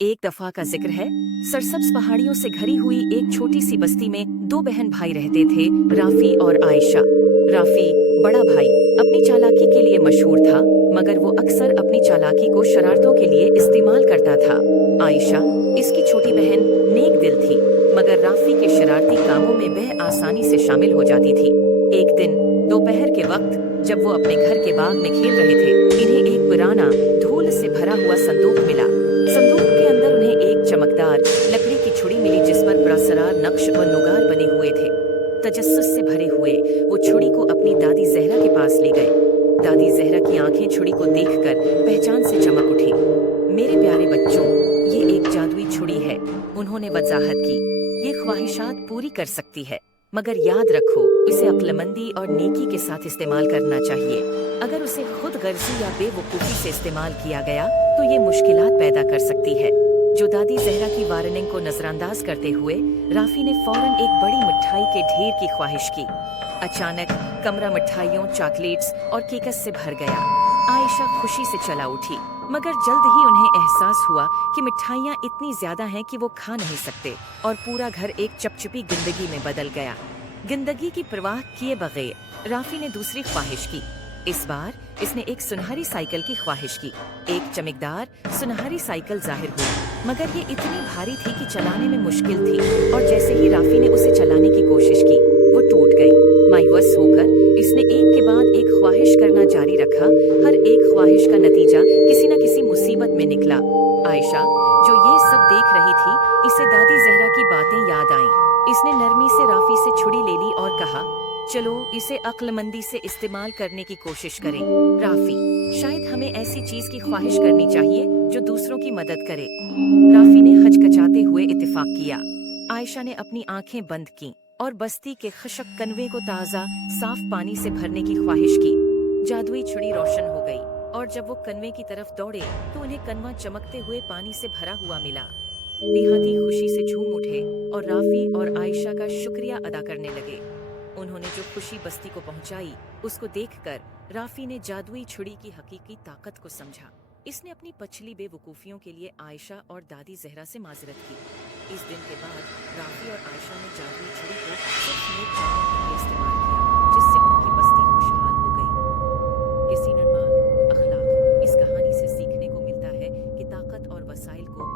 एक दफा का जिक्र है, सरसब्ज पहाड़ियों से घिरी हुई एक छोटी सी बस्ती में दो बहन भाई रहते थे, राफी और आयशा। राफी, बड़ा भाई, अपनी चालाकी के लिए मशहूर था, मगर वो अक्सर अपनी चालाकी को शरारतों के लिए इस्तेमाल करता था। आयशा, इसकी छोटी बहन, नेक दिल थी, मगर राफी के शरारती कामों में वह आसानी से शामिल हो जाती थी। एक दिन दोपहर के वक्त जब वो अपने घर के बाग में खेल रहे थे, इन्हें एक पुराना धूल से भरा हुआ संदूक मिला। संदूक के अंदर उन्हें एक चमकदार लकड़ी की छुरी मिली जिस पर पुरस्कार नक्श और नुगार बने हुए थे। तजस्सुस से भरे हुए वो छुरी को अपनी दादी जहरा के पास ले गए। दादी जहरा की आंखें छुरी को देखकर पहचान से चमक उठी। मेरे प्यारे बच्चों, ये एक जादुई छुरी है, उन्होंने वजाहत की। ये ख्वाहिशात पूरी कर सकती है, मगर याद रखो, इसे अक्लमंदी और नेकी के साथ इस्तेमाल करना चाहिए। अगर उसे खुद गर्जी या बेवकूफ़ी से इस्तेमाल किया गया तो ये मुश्किलात पैदा कर सकती है। जो दादी जहरा की वार्निंग को नजरअंदाज करते हुए राफी ने फौरन एक बड़ी मिठाई के ढेर की ख्वाहिश की। अचानक कमरा मिठाइयों, चॉकलेट्स और केकस से भर गया। आयशा खुशी से चला उठी, मगर जल्द ही उन्हें एहसास हुआ कि मिठाइयाँ इतनी ज्यादा हैं कि वो खा नहीं सकते, और पूरा घर एक चपचपी जिंदगी में बदल गया। जिंदगी की परवाह किए बगैर राफी ने दूसरी ख्वाहिश की। इस बार इसने एक सुनहरी साइकिल की ख्वाहिश की। एक चमकदार सुनहरी साइकिल जाहिर हुई, मगर ये इतनी भारी थी कि चलाने में मुश्किल थी, और जैसे ही राफी ने उसे चलाने की कोशिश की, वो टूट गई। मायूस होकर इसने एक के बाद एक ख्वाहिश करना जारी रखा। हर एक ख्वाहिश का नतीजा किसी न किसी मुसीबत में निकला। आयशा, जो ये सब देख रही थी, इसे दादी जहरा की बातें याद आईं। इसने नरमी से राफी से छुरी ले ली और कहा, चलो इसे अक्लमंदी से इस्तेमाल करने की कोशिश करें। राफी, शायद हमें ऐसी चीज की ख्वाहिश करनी चाहिए जो दूसरों की मदद करे। राफी ने हचकचाते हुए इत्तेफाक किया। आयशा ने अपनी आंखें बंद की और बस्ती के खशक कनवे को ताज़ा साफ पानी से भरने की ख्वाहिश की। जादुई छुरी रोशन हो गई, और जब वो कनवे की तरफ दौड़े तो उन्हें कनवा चमकते हुए पानी से भरा हुआ मिला। देहाती खुशी से झूम उठे और राफी और आयशा का शुक्रिया अदा करने लगे। उन्होंने जो खुशी बस्ती को पहुंचाई, उसको देखकर राफी ने जादुई छुरी की हकीकी ताकत को समझा। इसने अपनी पछली बेवकूफ़ियों के लिए आयशा और दादी जहरा से माजरत की। इस दिन के बाद राफी और आयशा ने जादुई छुरी को सिर्फ नेक कामों के लिए इस्तेमाल किया, जिससे उनकी बस्ती खुशहाल हो गई। किसी नरमा अखलाक, इस कहानी से सीखने को मिलता है कि ताकत और वसाइल को